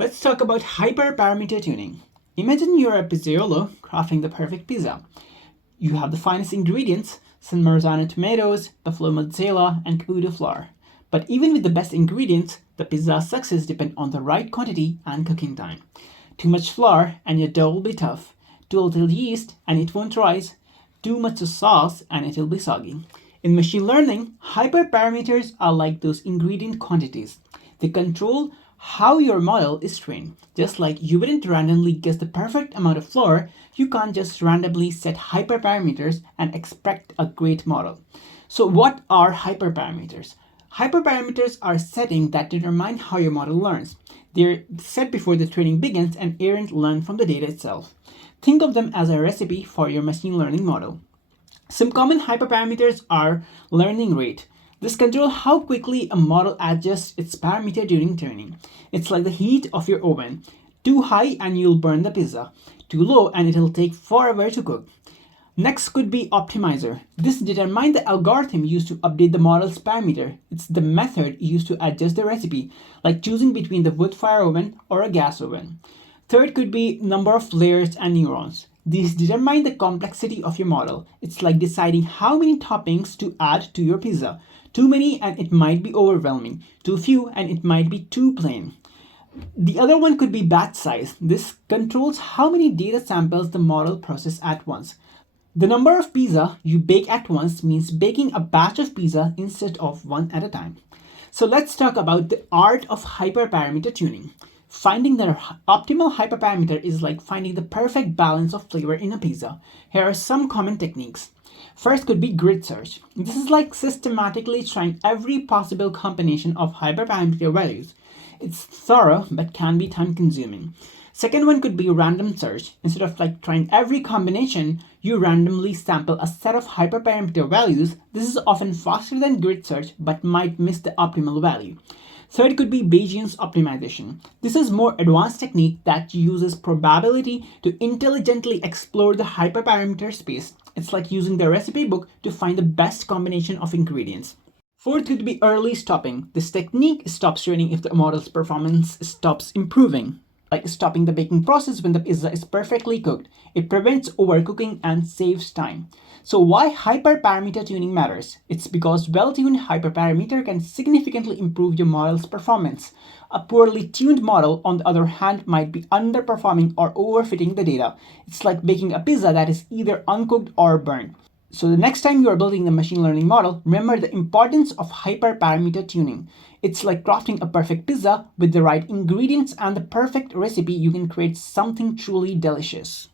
Let's talk about hyperparameter tuning. Imagine you're a pizzaiolo crafting the perfect pizza. You have the finest ingredients, San Marzano tomatoes, buffalo mozzarella, and caputo flour. But even with the best ingredients, the pizza's success depends on the right quantity and cooking time. Too much flour and your dough will be tough. Too little yeast and it won't rise. Too much sauce and it will be soggy. In machine learning, hyperparameters are like those ingredient quantities. They control how your model is trained. Just like you wouldn't randomly guess the perfect amount of flour, you can't just randomly set hyperparameters and expect a great model. So what are hyperparameters? Hyperparameters are settings that determine how your model learns. They're set before the training begins and aren't learned from the data itself. Think of them as a recipe for your machine learning model. Some common hyperparameters are learning rate. This controls how quickly a model adjusts its parameter during training. It's like the heat of your oven. Too high and you'll burn the pizza. Too low and it'll take forever to cook. Next could be optimizer. This determines the algorithm used to update the model's parameter. It's the method used to adjust the recipe, like choosing between the wood fire oven or a gas oven. Third could be number of layers and neurons. These determine the complexity of your model. It's like deciding how many toppings to add to your pizza. Too many and it might be overwhelming. Too few and it might be too plain. The other one could be batch size. This controls how many data samples the model processes at once. The number of pizza you bake at once means baking a batch of pizza instead of one at a time. So let's talk about the art of hyperparameter tuning. Finding the optimal hyperparameter is like finding the perfect balance of flavor in a pizza. Here are some common techniques. First could be grid search. This is like systematically trying every possible combination of hyperparameter values. It's thorough but can be time consuming. Second one could be random search. Instead of like trying every combination, you randomly sample a set of hyperparameter values. This is often faster than grid search but might miss the optimal value. Third could be Bayesian optimization. This is more advanced technique that uses probability to intelligently explore the hyperparameter space. It's like using the recipe book to find the best combination of ingredients. Fourth could be early stopping. This technique stops training if the model's performance stops improving, like stopping the baking process when the pizza is perfectly cooked. It prevents overcooking and saves time. So why hyperparameter tuning matters? It's because well-tuned hyperparameter can significantly improve your model's performance. A poorly tuned model, on the other hand, might be underperforming or overfitting the data. It's like baking a pizza that is either uncooked or burnt. So the next time you are building the machine learning model, remember the importance of hyperparameter tuning. It's like crafting a perfect pizza with the right ingredients and the perfect recipe. You can create something truly delicious.